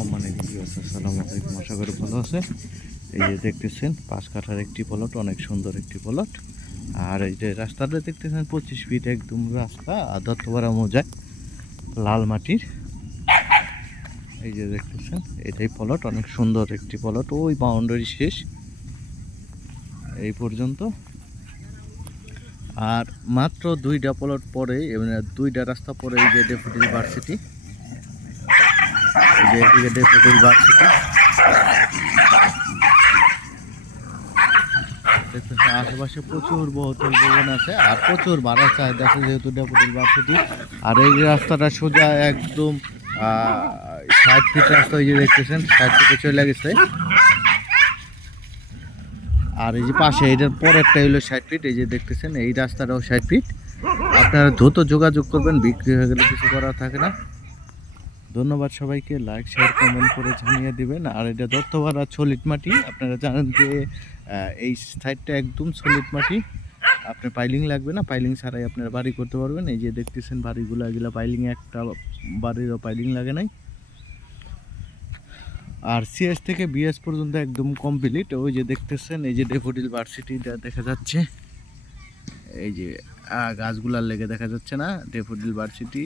সম্মানিত ভিউয়ার্স, আসসালামু আলাইকুম। আশা করি ভালো আছে। এই যে দেখতেছেন 5 কাঠার একটি প্লট, অনেক সুন্দর একটি প্লট। আর এই যে রাস্তাটা দেখতেছেন 25 ফিট একদম রাস্তা, দত্তপাড়া মৌজায়, লাল মাটির। এই যে দেখতেছেন এটাই প্লট, অনেক সুন্দর একটি প্লট। ওই বাউন্ডারি শেষ এই পর্যন্ত। আর মাত্র 2টা প্লট পরে, মানে 2টা রাস্তা পরে এই যে ডেপুটি ভার্সিটি, এই যে এদিকে ডেপুটি ভার্সিটি দেখতেছেন। আশেপাশে প্রচুর বহুতল ভবন আছে আর প্রচুর ভাড়া চাহিদা আছে, যেহেতু ডেপুটি ভার্সিটি। আর এই রাস্তাটা সোজা একদম 60 ফিট রাস্তা, এই যে দেখতেছেন 60 ফিটে চলে গেছে। আর এই যে পাশে এটার পরেরটা হলো 60 ফিট, এই যে দেখতেছেন এই রাস্তাটাও 60 ফিট। আপনারা দ্রুত যোগাযোগ করবেন, বিক্রি হয়ে গেলে কিছু করা থাকে না। ধন্যবাদ সবাইকে, লাইক শেয়ার কমেন্ট করে জানিয়ে দিবেন। আর এটা দত্তপাড়া সলিড মাটি, আপনারা জানেন যে এই সাইডটা একদম সলিড মাটি, আপনার পাইলিং লাগবে না, পাইলিং ছাড়াই আপনারা বাড়ি করতে পারবেন। এই যে দেখতেছেন বাড়িগুলো, এগুলো পাইলিং, একটা বাড়িরও পাইলিং লাগে নাই। আর সিএস থেকে বিএস পর্যন্ত একদম কমপ্লিট। ওই যে দেখতেছেন এই যে ডেফোডিল ভার্সিটিটা দেখা যাচ্ছে, এই যে গাছগুলার লেগে দেখা যাচ্ছে না, ডেফোডিল ভার্সিটি।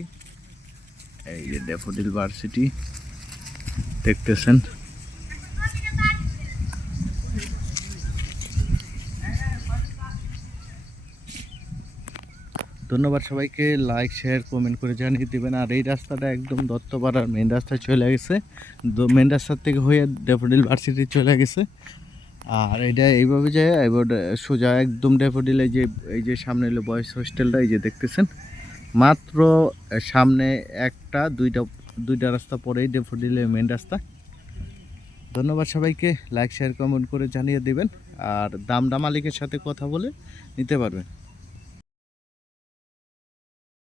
এই যে ডেফোডিল ভার্সিটি দেখতেছেন। ধন্যবাদ সবাইকে, লাইক শেয়ার কমেন্ট করে জানিয়ে দেবেন। আর এই রাস্তাটা একদম দত্তপাড়ার মেন রাস্তায় চলে গেছে, মেন রাস্তার থেকে হয়ে ডেফোডিল ভার্সিটি চলে গেছে। আর এটা এইভাবে যায় এবার সোজা একদম ডেফোডিল, এই যে সামনে হলো বয়েজ হোস্টেলটা, এই যে দেখতেছেন। মাত্র সামনে দুইটা রাস্তা পরেই ডেফোডিলের মেন রাস্তা। ধন্যবাদ সবাইকে, লাইক শেয়ার কমেন্ট করে জানিয়ে দেবেন। আর দামটা মালিকের সাথে কথা বলে নিতে পারবেন।